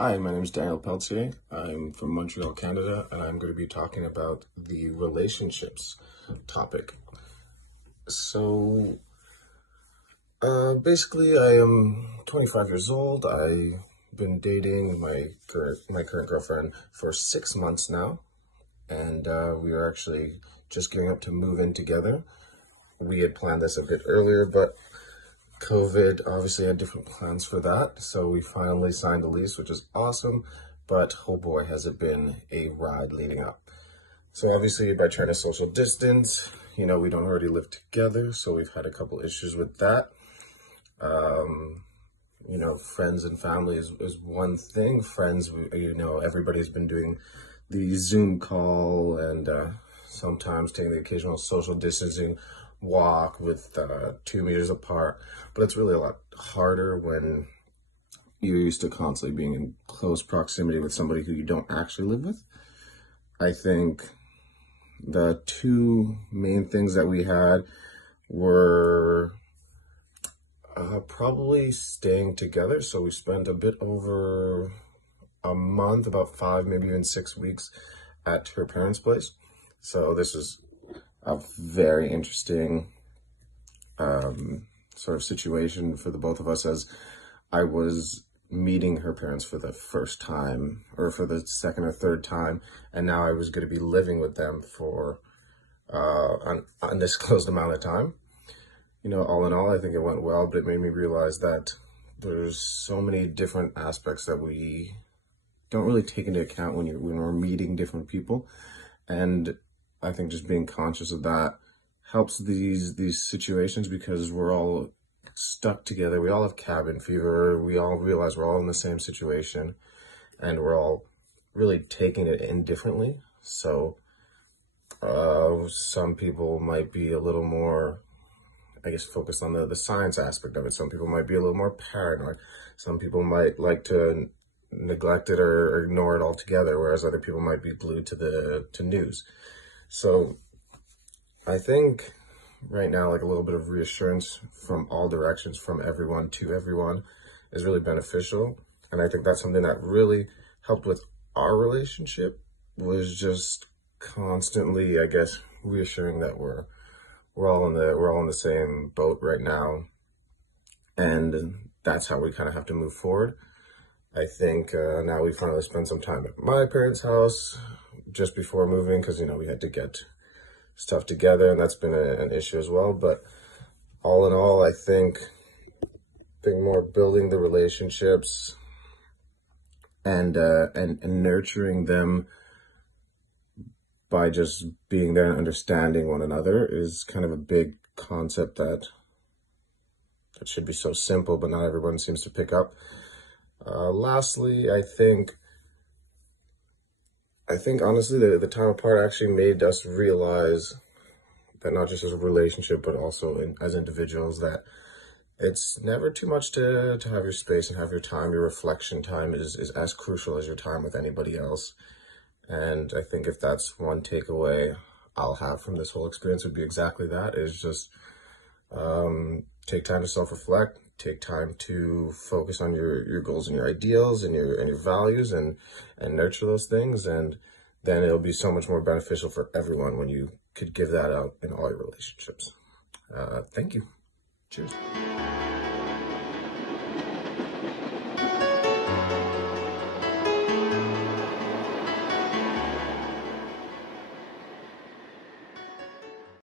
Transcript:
Hi, my name is Daniel Pelletier. I'm from Montreal, Canada, and I'm going to be talking about the relationships topic. So, basically, I am 25 years old. I've been dating my current girlfriend for 6 months now, and we are actually just gearing up to move in together. We had planned this a bit earlier, but COVID obviously had different plans for that, so we finally signed the lease, which is awesome, but oh boy, has it been a ride leading up. So obviously by trying to social distance, we don't already live together, so we've had a couple issues with that. Friends and family is one thing. Friends, everybody's been doing the Zoom call and sometimes taking the occasional social distancing walk with 2 meters apart, but it's really a lot harder when you're used to constantly being in close proximity with somebody who you don't actually live with. I think the two main things that we had were probably staying together. So we spent a bit over a month, about 5, maybe even 6 weeks at her parents' place. So this is a very interesting sort of situation for the both of us, as I was meeting her parents for the first time, or for the second or third time, and now I was going to be living with them for an undisclosed amount of time. All in all, I think it went well, but it made me realize that there's so many different aspects that we don't really take into account when we're meeting different people, and I think just being conscious of that helps these situations, because we're all stuck together. We all have cabin fever. We all realize we're all in the same situation, and we're all really taking it in differently. So some people might be a little more, focused on the science aspect of it. Some people might be a little more paranoid. Some people might like to neglect it or ignore it altogether, whereas other people might be glued to news. So I think right now, a little bit of reassurance from all directions, from everyone to everyone, is really beneficial. And I think that's something that really helped with our relationship, was just constantly, reassuring that we're all in the same boat right now. And that's how we kind of have to move forward. I think now we finally spent some time at my parents' house just before moving, because we had to get stuff together, and that's been an issue as well. But all in all, I think more building the relationships and nurturing them by just being there and understanding one another is kind of a big concept that should be so simple, but not everyone seems to pick up. Lastly, I think honestly, the time apart actually made us realize that not just as a relationship, but also as individuals, that it's never too much to have your space and have your time. Your reflection time is as crucial as your time with anybody else. And I think if that's one takeaway I'll have from this whole experience, would be exactly that, is just take time to self-reflect, take time to focus on your goals and your ideals and your values, and nurture those things. And then it'll be so much more beneficial for everyone when you could give that out in all your relationships. Thank you. Cheers.